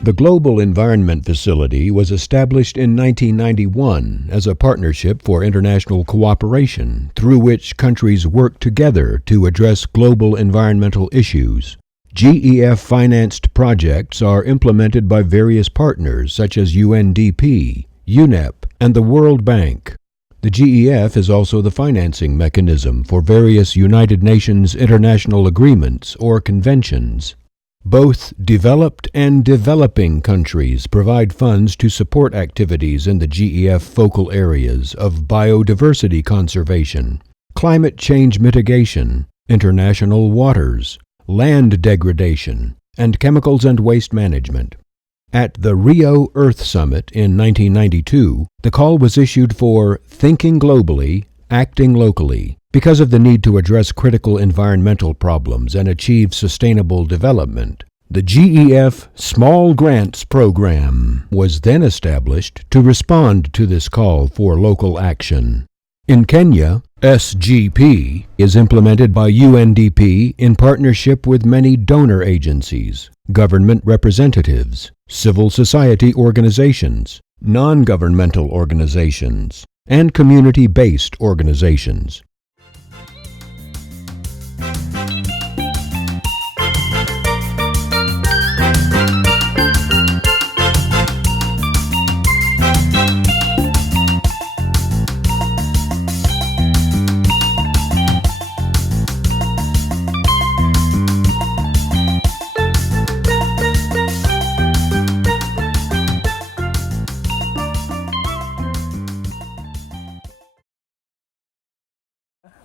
The Global Environment Facility was established in 1991 as a partnership for international cooperation through which countries work together to address global environmental issues. GEF-financed projects are implemented by various partners such as UNDP, UNEP, and the World Bank. The GEF is also the financing mechanism for various United Nations international agreements or conventions. Both developed and developing countries provide funds to support activities in the GEF focal areas of biodiversity conservation, climate change mitigation, international waters, land degradation, and chemicals and waste management. At the Rio Earth Summit in 1992, the call was issued for Thinking Globally, Acting Locally, because of the need to address critical environmental problems and achieve sustainable development. The GEF Small Grants Programme was then established to respond to this call for local action. In Kenya, SGP is implemented by UNDP in partnership with many donor agencies, government representatives, civil society organizations, non-governmental organizations, and community-based organizations.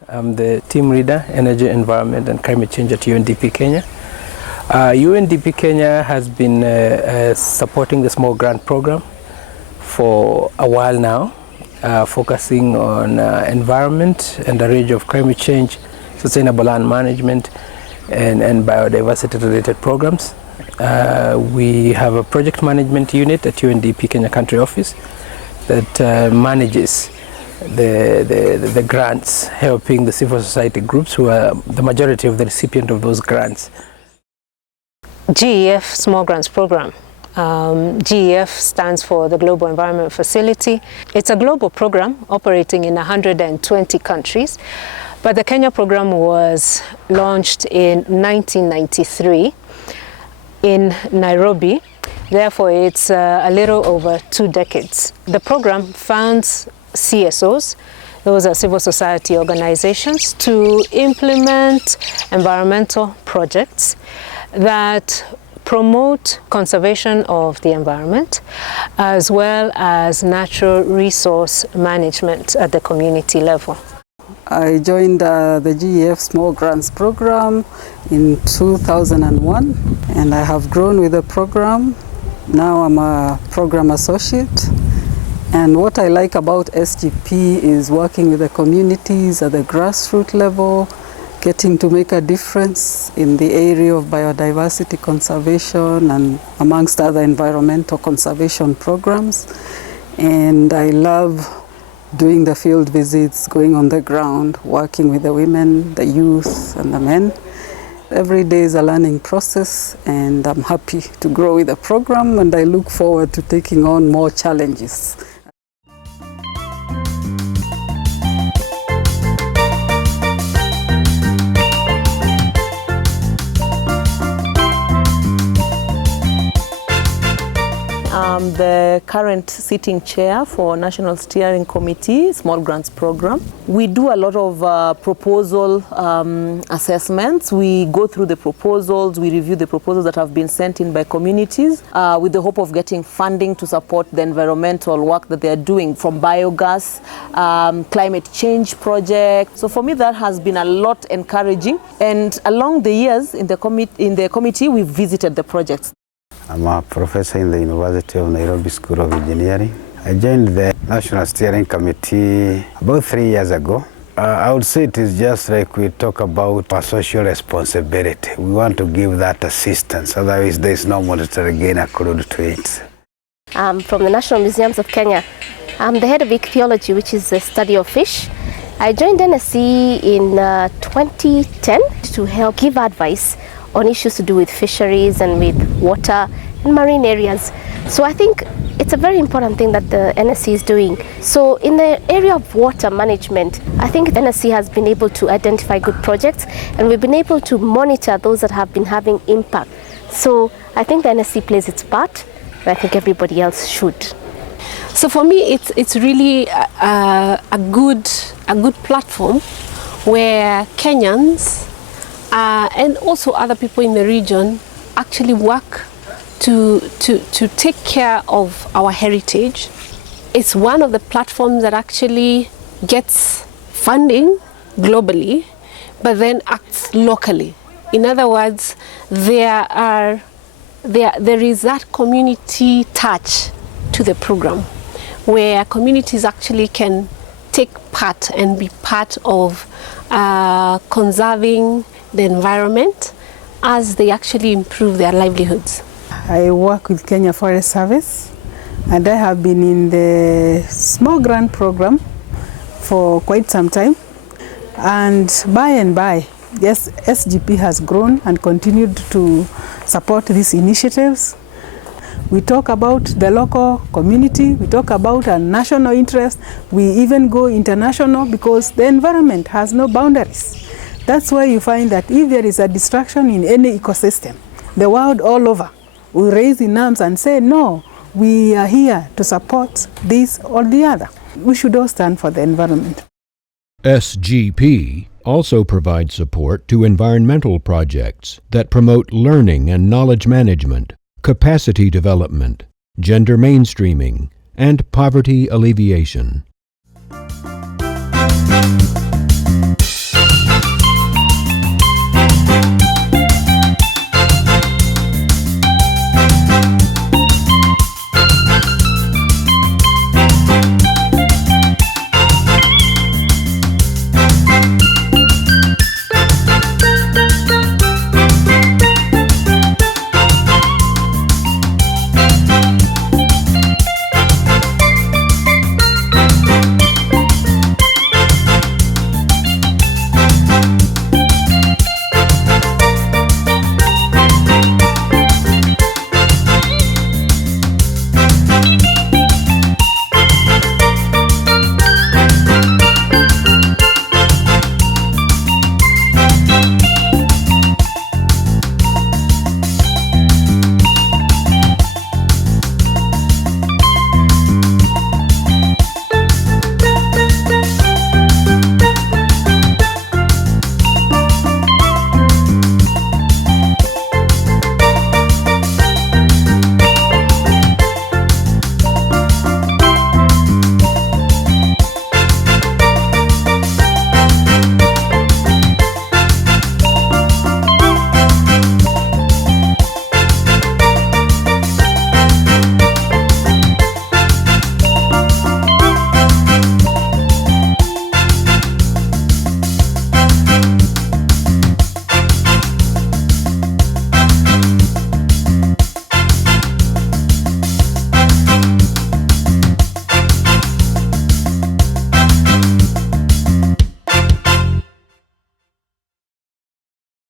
I'm the team leader, Energy, Environment and Climate Change at UNDP Kenya. UNDP Kenya has been supporting the Small Grant Program for a while now, focusing on environment and a range of climate change, sustainable land management, and biodiversity related programs. We have a project management unit at UNDP Kenya Country Office that manages the grants, helping the civil society groups who are the majority of the recipient of those grants. GEF Small Grants Programme. GEF stands for the Global Environment Facility. It's a global program operating in 120 countries, but the Kenya program was launched in 1993 in Nairobi. Therefore, it's a little over 2 decades. The program funds CSOs, those are civil society organizations, to implement environmental projects that promote conservation of the environment as well as natural resource management at the community level. I joined the GEF Small Grants Programme in 2001 and I have grown with the program. Now I'm a program associate And what I like about SGP is working with the communities at the grassroots level, getting to make a difference in the area of biodiversity conservation and amongst other environmental conservation programs. And I love doing the field visits, going on the ground, working with the women, the youth, and the men. Every day is a learning process, and I'm happy to grow with the program, and I look forward to taking on more challenges. I'm the current sitting chair for National Steering Committee, Small Grants Programme. We do a lot of proposal assessments. We go through the proposals, we review the proposals that have been sent in by communities with the hope of getting funding to support the environmental work that they are doing, from biogas, climate change projects. So for me, that has been a lot encouraging. And along the years in the committee, we've visited the projects. I'm a professor in the University of Nairobi School of Engineering. I joined the National Steering Committee about 3 years ago. I would say it is just like we talk about our social responsibility. We want to give that assistance, otherwise there is no monetary gain accrued to it. I'm from the National Museums of Kenya. I'm the head of ichthyology, which is the study of fish. I joined NSC in 2010 to help give advice on issues to do with fisheries and with water and marine areas. So I think it's a very important thing that the NSC is doing. So in the area of water management, I think NSC has been able to identify good projects, and we've been able to monitor those that have been having impact. So I think the NSC plays its part, and I think everybody else should. So for me, it's really a good platform where Kenyans and also other people in the region actually work to take care of our heritage. It's one of the platforms that actually gets funding globally, but then acts locally. In other words, there is that community touch to the program, where communities actually can take part and be part of conserving the environment as they actually improve their livelihoods. I work with Kenya Forest Service, and I have been in the small grant program for quite some time. And by, yes, SGP has grown and continued to support these initiatives. We talk about the local community, we talk about a national interest, we even go international because the environment has no boundaries. That's why you find that if there is a destruction in any ecosystem, the world all over will raise in arms and say, no, we are here to support this or the other. We should all stand for the environment. SGP also provides support to environmental projects that promote learning and knowledge management, capacity development, gender mainstreaming, and poverty alleviation.